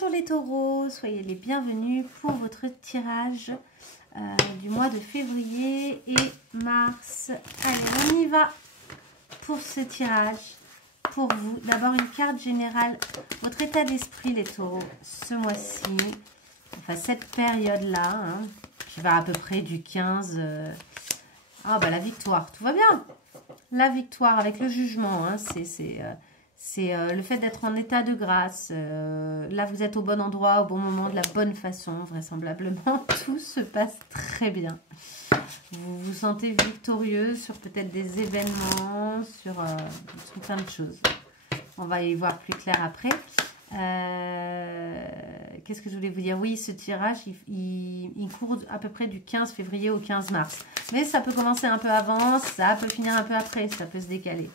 Bonjour les taureaux, soyez les bienvenus pour votre tirage du mois de février et mars. Allez, on y va pour ce tirage. Pour vous, d'abord une carte générale, votre état d'esprit les taureaux, ce mois-ci, enfin cette période-là, hein, qui va à peu près du 15... Ah bah la victoire, tout va bien. La victoire avec le jugement, hein, c'est le fait d'être en état de grâce. Là, vous êtes au bon endroit, au bon moment, de la bonne façon, vraisemblablement. Tout se passe très bien. Vous vous sentez victorieux sur peut-être des événements, sur plein de choses. On va y voir plus clair après. Qu'est-ce que je voulais vous dire? Oui, ce tirage, il court à peu près du 15 février au 15 mars. Mais ça peut commencer un peu avant, ça peut finir un peu après, ça peut se décaler.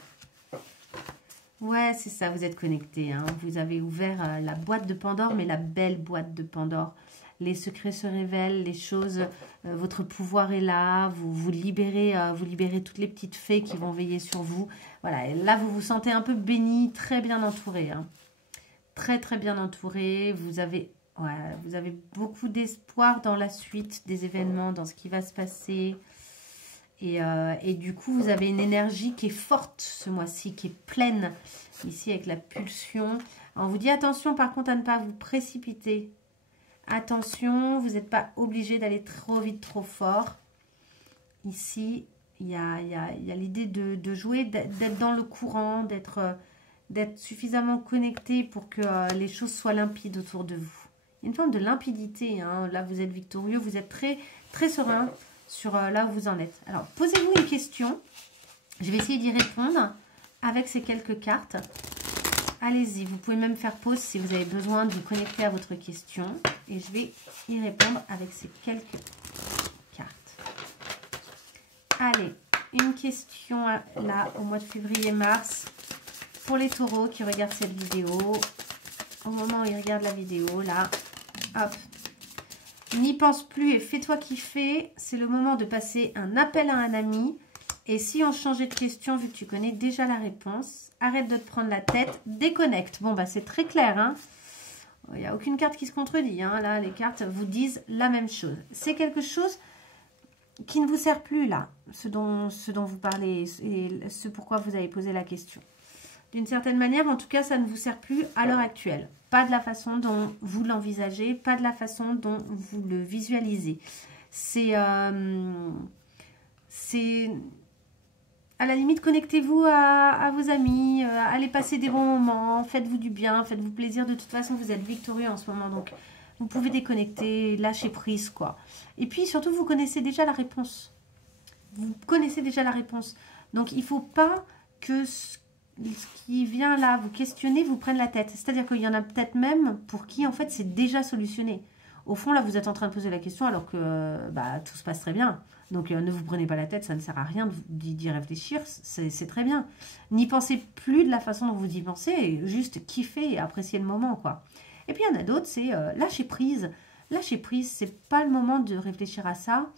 Ouais, c'est ça, vous êtes connectés. Hein. Vous avez ouvert la boîte de Pandore, mais la belle boîte de Pandore. Les secrets se révèlent, les choses, votre pouvoir est là, vous libérez toutes les petites fées qui vont veiller sur vous. Voilà, et là, vous vous sentez un peu béni, très bien entouré. Hein. Très, très bien entouré. Vous avez beaucoup d'espoir dans la suite des événements, dans ce qui va se passer. Et du coup, vous avez une énergie qui est forte ce mois-ci, qui est pleine, ici avec la pulsion. On vous dit attention par contre à ne pas vous précipiter. Attention, vous n'êtes pas obligé d'aller trop vite, trop fort. Ici, il y a l'idée de jouer, d'être dans le courant, d'être suffisamment connecté pour que les choses soient limpides autour de vous. Une forme de limpidité, hein. Là, vous êtes victorieux, vous êtes très, très serein sur là où vous en êtes. Alors, posez-vous une question. Je vais essayer d'y répondre avec ces quelques cartes. Allez-y, vous pouvez même faire pause si vous avez besoin de vous connecter à votre question. Et je vais y répondre avec ces quelques cartes. Allez, une question là au mois de février-mars pour les taureaux qui regardent cette vidéo. Au moment où ils regardent la vidéo, là, hop. N'y pense plus et fais-toi kiffer. C'est le moment de passer un appel à un ami. Et si on changeait de question, vu que tu connais déjà la réponse, arrête de te prendre la tête, déconnecte. Bon, bah c'est très clair, hein. Il n'y a aucune carte qui se contredit, hein. Là, les cartes vous disent la même chose. C'est quelque chose qui ne vous sert plus, là, ce dont vous parlez et ce pourquoi vous avez posé la question. D'une certaine manière, en tout cas, ça ne vous sert plus à l'heure actuelle. Pas de la façon dont vous l'envisagez, pas de la façon dont vous le visualisez. C'est à la limite, connectez-vous à vos amis, allez passer des bons moments, faites-vous du bien, faites-vous plaisir. De toute façon, vous êtes victorieux en ce moment, donc vous pouvez déconnecter, lâcher prise, quoi. Et puis, surtout, vous connaissez déjà la réponse. Vous connaissez déjà la réponse. Donc, il ne faut pas que ce qui vient là vous questionner vous prenne la tête. C'est-à-dire qu'il y en a peut-être même pour qui, en fait, c'est déjà solutionné. Au fond, là, vous êtes en train de poser la question alors que bah, tout se passe très bien. Donc, ne vous prenez pas la tête, ça ne sert à rien d'y réfléchir, c'est très bien. N'y pensez plus de la façon dont vous y pensez, juste kiffez et appréciez le moment, quoi. Et puis, il y en a d'autres, c'est lâcher prise. Lâcher prise, c'est pas le moment de réfléchir à ça.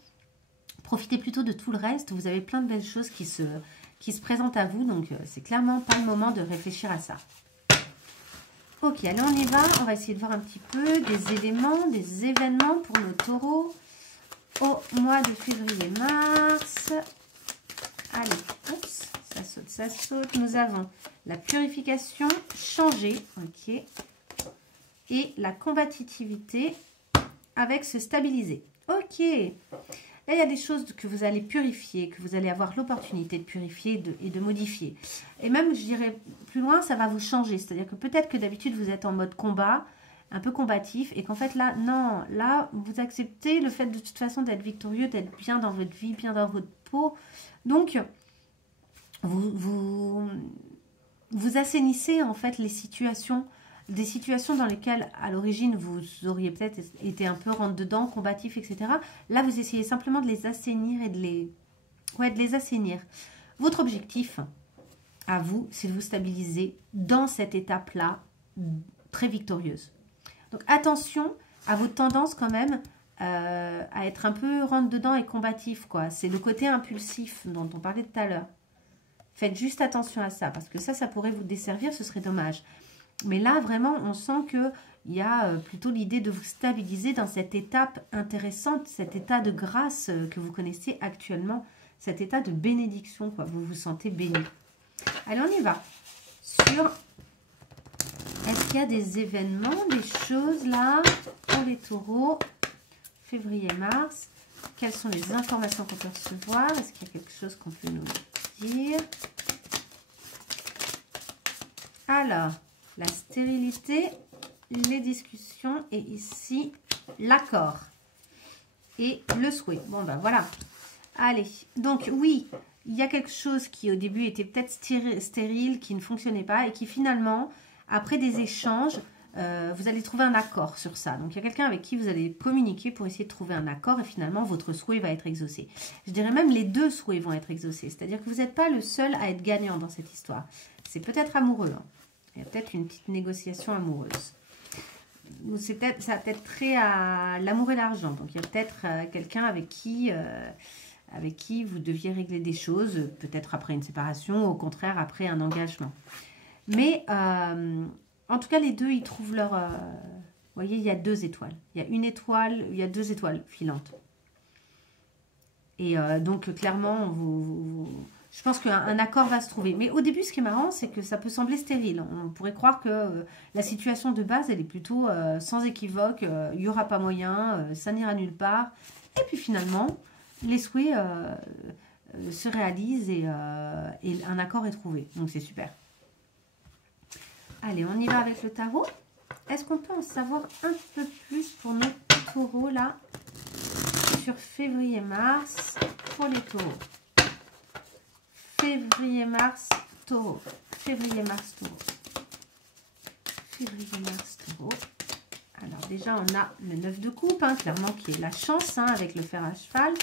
Profitez plutôt de tout le reste. Vous avez plein de belles choses qui se présentent à vous, donc c'est clairement pas le moment de réfléchir à ça. Ok, allez, on y va. On va essayer de voir un petit peu des éléments, des événements pour nos taureaux au mois de février-mars. Allez, oups, ça saute, ça saute. Nous avons la purification, changer, ok, et la combativité avec se stabiliser. Ok, là, il y a des choses que vous allez purifier, que vous allez avoir l'opportunité de purifier et de modifier. Et même, je dirais plus loin, ça va vous changer. C'est-à-dire que peut-être que d'habitude, vous êtes en mode combat, un peu combatif, et qu'en fait, là, non, là, vous acceptez le fait de toute façon d'être victorieux, d'être bien dans votre vie, bien dans votre peau. Donc, vous assainissez, en fait, les situations, des situations dans lesquelles, à l'origine, vous auriez peut-être été un peu rentre-dedans, combatif, etc. Là, vous essayez simplement de les assainir et de les assainir. Votre objectif, à vous, c'est de vous stabiliser dans cette étape-là, très victorieuse. Donc, attention à votre tendance quand même à être un peu rentre-dedans et combatif, quoi. C'est le côté impulsif dont on parlait tout à l'heure. Faites juste attention à ça, parce que ça pourrait vous desservir, ce serait dommage. Mais là, vraiment, on sent que il y a plutôt l'idée de vous stabiliser dans cette étape intéressante, cet état de grâce que vous connaissez actuellement, cet état de bénédiction, quoi. Vous vous sentez béni. Allez, on y va. Sur, est-ce qu'il y a des événements, des choses là pour les taureaux, février-mars? Quelles sont les informations qu'on peut recevoir? Est-ce qu'il y a quelque chose qu'on peut nous dire? Alors, la stérilité, les discussions et ici, l'accord et le souhait. Bon, ben voilà. Allez, donc oui, il y a quelque chose qui au début était peut-être stérile, qui ne fonctionnait pas et qui finalement, après des échanges, vous allez trouver un accord sur ça. Donc, il y a quelqu'un avec qui vous allez communiquer pour essayer de trouver un accord et finalement, votre souhait va être exaucé. Je dirais même les deux souhaits vont être exaucés. C'est-à-dire que vous n'êtes pas le seul à être gagnant dans cette histoire. C'est peut-être amoureux. Hein. Il y a peut-être une petite négociation amoureuse. Ça a peut-être trait à l'amour et l'argent. Donc, il y a peut-être quelqu'un avec qui vous deviez régler des choses, peut-être après une séparation, ou au contraire, après un engagement. Mais... en tout cas, les deux, ils trouvent leur... vous voyez, il y a 2 étoiles. Il y a une étoile, il y a 2 étoiles filantes. Et donc, clairement, je pense qu'un accord va se trouver. Mais au début, ce qui est marrant, c'est que ça peut sembler stérile. On pourrait croire que la situation de base, elle est plutôt sans équivoque. Il n'y aura pas moyen, ça n'ira nulle part. Et puis finalement, les souhaits se réalisent et un accord est trouvé. Donc, c'est super. Allez, on y va avec le tarot. Est-ce qu'on peut en savoir un peu plus pour nos taureaux, là, sur février-mars, pour les taureaux? Février-mars, taureau. Février-mars, taureau. Février-mars, taureau. Alors, déjà, on a le 9 de coupe, hein, clairement, qui est la chance, hein, avec le fer à cheval.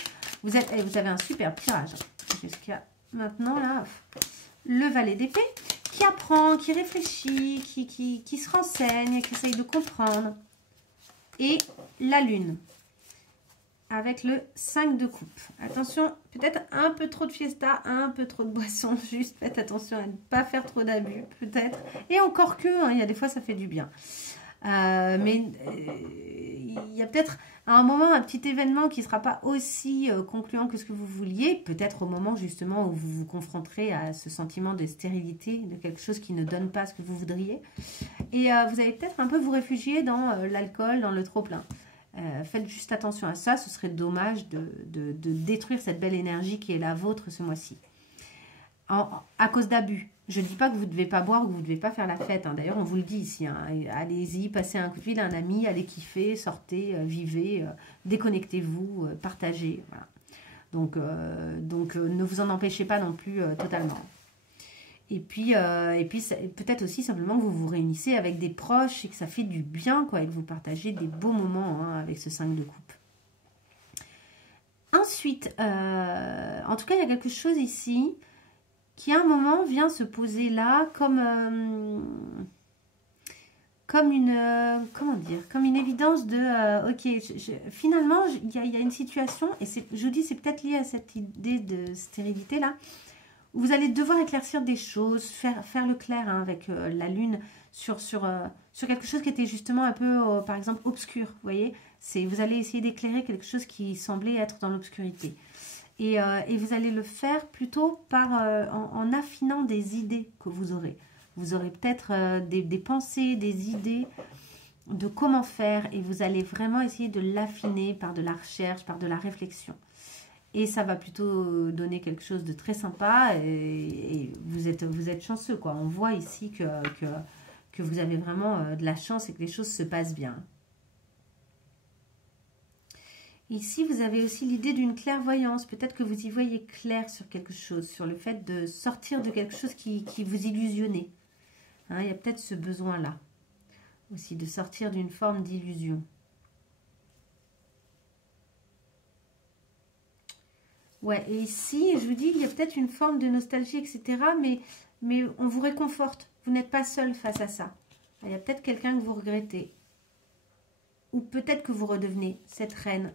Vous avez un super tirage. Hein, jusqu'à maintenant, là, le valet d'épée. Qui apprend, qui réfléchit, qui se renseigne, qui essaye de comprendre. Et la lune, avec le 5 de coupe. Attention, peut-être un peu trop de fiesta, un peu trop de boisson. Juste faites attention à ne pas faire trop d'abus, peut-être. Et encore que, hein, il y a des fois, ça fait du bien. Mais il y a peut-être à un moment un petit événement qui ne sera pas aussi concluant que ce que vous vouliez, peut-être au moment justement où vous vous confronterez à ce sentiment de stérilité, de quelque chose qui ne donne pas ce que vous voudriez. Et vous allez peut-être un peu vous réfugier dans l'alcool, dans le trop-plein. Faites juste attention à ça, ce serait dommage de détruire cette belle énergie qui est la vôtre ce mois-ci. À cause d'abus. Je ne dis pas que vous ne devez pas boire ou que vous ne devez pas faire la fête. Hein. D'ailleurs, on vous le dit ici. Hein. Allez-y, passez un coup de fil à un ami, allez kiffer, sortez, vivez, déconnectez-vous, partagez. Voilà. Donc, ne vous en empêchez pas non plus totalement. Et puis peut-être aussi simplement que vous vous réunissez avec des proches et que ça fait du bien, quoi, et que vous partagez des beaux moments, hein, avec ce 5 de coupe. Ensuite, en tout cas, il y a quelque chose ici qui à un moment vient se poser là comme une évidence de ok, finalement il y a une situation, et je vous dis c'est peut-être lié à cette idée de stérilité là, où vous allez devoir éclaircir des choses, faire le clair, hein, avec la lune sur quelque chose qui était justement un peu par exemple obscur, vous voyez, vous allez essayer d'éclairer quelque chose qui semblait être dans l'obscurité. Et vous allez le faire plutôt en affinant des idées que vous aurez. Vous aurez peut-être des pensées, des idées de comment faire. Et vous allez vraiment essayer de l'affiner par de la recherche, par de la réflexion. Et ça va plutôt donner quelque chose de très sympa. Et vous êtes chanceux, quoi. On voit ici que vous avez vraiment de la chance et que les choses se passent bien. Ici, vous avez aussi l'idée d'une clairvoyance. Peut-être que vous y voyez clair sur quelque chose, sur le fait de sortir de quelque chose qui vous illusionnait. Hein, il y a peut-être ce besoin-là aussi, de sortir d'une forme d'illusion. Ouais, et ici, je vous dis, il y a peut-être une forme de nostalgie, etc. Mais on vous réconforte. Vous n'êtes pas seul face à ça. Il y a peut-être quelqu'un que vous regrettez. Ou peut-être que vous redevenez cette reine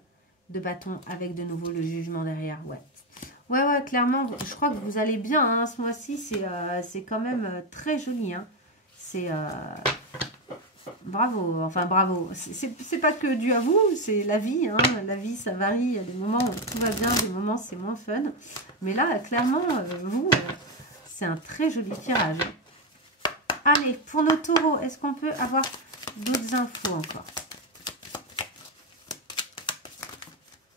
de bâton avec de nouveau le jugement derrière. Ouais, clairement, je crois que vous allez bien, hein, ce mois-ci. C'est quand même très joli. Hein. Bravo, enfin bravo. C'est pas que dû à vous, c'est la vie. Hein. La vie, ça varie. Il y a des moments où tout va bien, des moments c'est moins fun. Mais là, clairement, vous, c'est un très joli tirage. Allez, pour nos taureaux, est-ce qu'on peut avoir d'autres infos encore?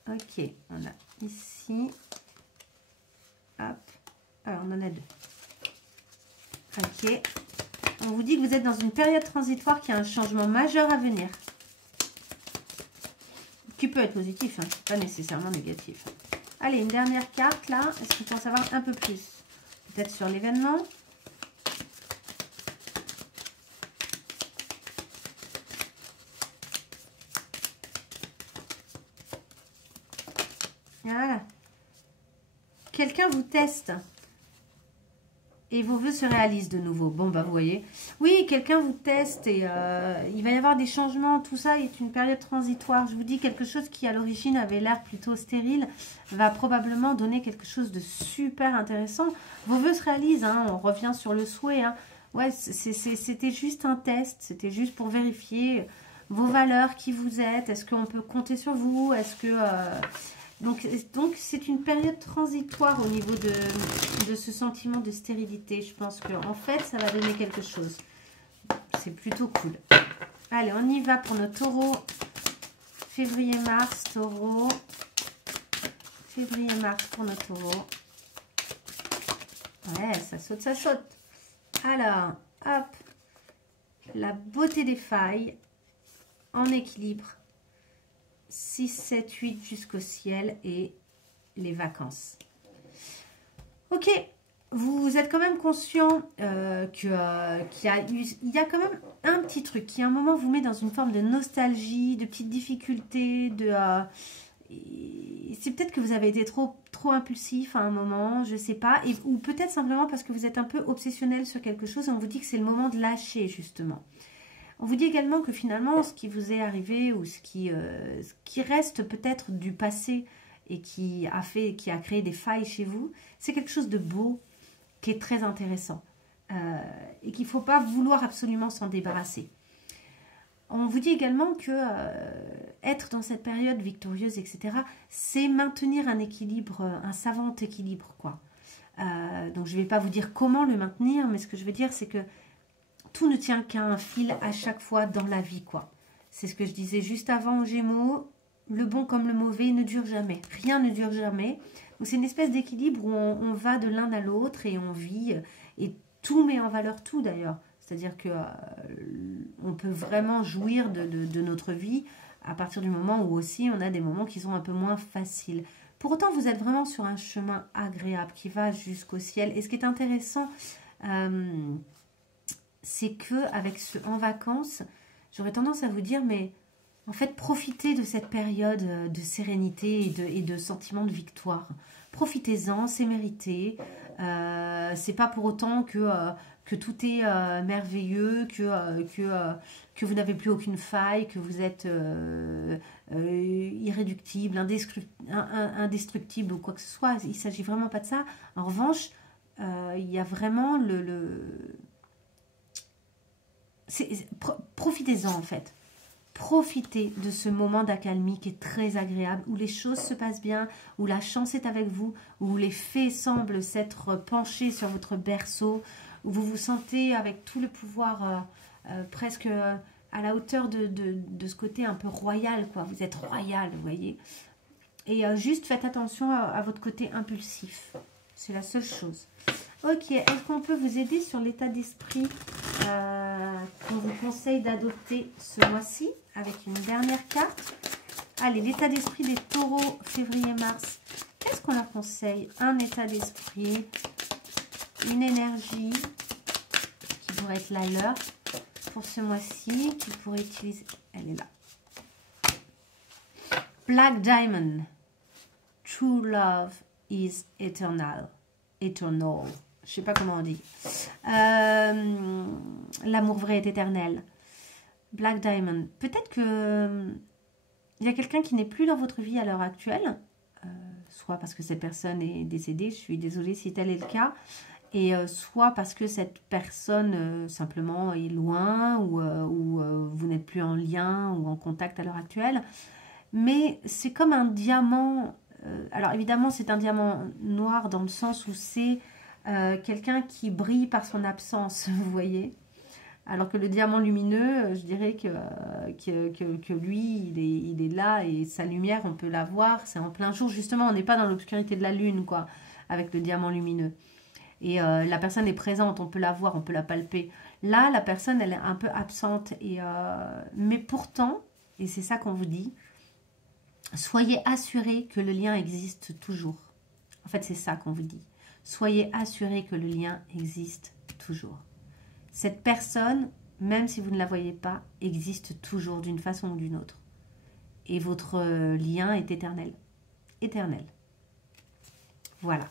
Ok, on a ici. Hop. Alors, on en a deux. Ok. On vous dit que vous êtes dans une période transitoire qui a un changement majeur à venir. Qui peut être positif, hein, pas nécessairement négatif. Allez, une dernière carte là. Est-ce qu'on peut en savoir un peu plus? Peut-être sur l'événement. Voilà. Quelqu'un vous teste. Et vos vœux se réalisent de nouveau. Bon, bah, vous voyez. Oui, quelqu'un vous teste et il va y avoir des changements. Tout ça est une période transitoire. Je vous dis, quelque chose qui, à l'origine, avait l'air plutôt stérile, va probablement donner quelque chose de super intéressant. Vos vœux se réalisent, hein. On revient sur le souhait. Hein. Ouais, c'était juste un test. C'était juste pour vérifier vos valeurs, qui vous êtes. Est-ce qu'on peut compter sur vous? Est-ce que... Donc c'est une période transitoire au niveau de ce sentiment de stérilité. Je pense qu'en fait, ça va donner quelque chose. C'est plutôt cool. Allez, on y va pour nos taureaux. Février-mars, taureau. Février-mars pour nos taureaux. Ouais, ça saute, ça saute. Alors, hop. La beauté des failles. En équilibre. 6, 7, 8 jusqu'au ciel et les vacances. Ok, vous êtes quand même conscient qu'il y a quand même un petit truc qui à un moment vous met dans une forme de nostalgie, de petites difficultés, c'est peut-être que vous avez été trop impulsif à un moment, je sais pas, ou peut-être simplement parce que vous êtes un peu obsessionnel sur quelque chose et on vous dit que c'est le moment de lâcher justement. On vous dit également que finalement, ce qui vous est arrivé ou ce qui reste peut-être du passé et qui a créé des failles chez vous, c'est quelque chose de beau, qui est très intéressant et qu'il ne faut pas vouloir absolument s'en débarrasser. On vous dit également que être dans cette période victorieuse, etc., c'est maintenir un équilibre, un savant équilibre, quoi. Donc, je ne vais pas vous dire comment le maintenir, mais ce que je veux dire, c'est que tout ne tient qu'à un fil à chaque fois dans la vie, quoi. C'est ce que je disais juste avant aux Gémeaux. Le bon comme le mauvais ne dure jamais. Rien ne dure jamais. Donc c'est une espèce d'équilibre où on va de l'un à l'autre et on vit. Et tout met en valeur tout d'ailleurs. C'est-à-dire que on peut vraiment jouir de notre vie à partir du moment où aussi on a des moments qui sont un peu moins faciles. Pour autant, vous êtes vraiment sur un chemin agréable qui va jusqu'au ciel. Et ce qui est intéressant... c'est que avec ce en vacances, j'aurais tendance à vous dire, mais en fait, profitez de cette période de sérénité et de sentiment de victoire. Profitez-en, c'est mérité. C'est pas pour autant que tout est merveilleux, que vous n'avez plus aucune faille, que vous êtes irréductible, indestructible ou quoi que ce soit. Il ne s'agit vraiment pas de ça. En revanche, il y a vraiment profitez-en en fait. Profitez de ce moment d'accalmie qui est très agréable, où les choses se passent bien, où la chance est avec vous, où les fées semblent s'être penchés sur votre berceau, où vous vous sentez avec tout le pouvoir presque à la hauteur de ce côté un peu royal, quoi. Vous êtes royal, vous voyez. Et juste faites attention à votre côté impulsif. C'est la seule chose. Ok, est-ce qu'on peut vous aider sur l'état d'esprit qu'on vous conseille d'adopter ce mois-ci avec une dernière carte? Allez, l'état d'esprit des taureaux février-mars. Qu'est-ce qu'on leur conseille? Un état d'esprit, une énergie qui pourrait être la leur pour ce mois-ci, qu'ils pourraient utiliser. Elle est là. Black Diamond. True love is eternal. Eternal. Je sais pas comment on dit. L'amour vrai est éternel. Black Diamond. Peut-être que il y a quelqu'un qui n'est plus dans votre vie à l'heure actuelle, soit parce que cette personne est décédée, je suis désolée si tel est le cas, Et soit parce que cette personne simplement est loin ou vous n'êtes plus en lien ou en contact à l'heure actuelle. Mais c'est comme un diamant. Alors évidemment, c'est un diamant noir dans le sens où c'est quelqu'un qui brille par son absence, vous voyez. Alors que le diamant lumineux, je dirais que lui, il est là et sa lumière, on peut la voir. C'est en plein jour. Justement, on n'est pas dans l'obscurité de la lune, quoi, avec le diamant lumineux. Et la personne est présente, on peut la voir, on peut la palper. Là, la personne, elle est un peu absente. Mais pourtant, et c'est ça qu'on vous dit, soyez assurés que le lien existe toujours. En fait, c'est ça qu'on vous dit. Soyez assurés que le lien existe toujours. Cette personne, même si vous ne la voyez pas, existe toujours d'une façon ou d'une autre. Et votre lien est éternel. Éternel. Voilà.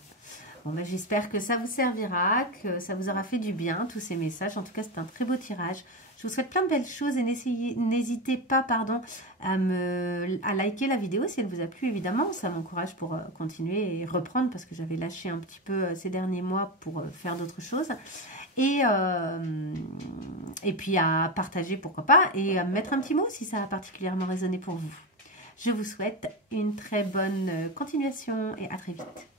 Bon, ben, j'espère que ça vous servira, que ça vous aura fait du bien, tous ces messages. En tout cas, c'est un très beau tirage. Je vous souhaite plein de belles choses et n'hésitez pas à liker la vidéo si elle vous a plu, évidemment. Ça m'encourage pour continuer et reprendre parce que j'avais lâché un petit peu ces derniers mois pour faire d'autres choses. Et puis à partager, pourquoi pas, et à mettre un petit mot si ça a particulièrement résonné pour vous. Je vous souhaite une très bonne continuation et à très vite.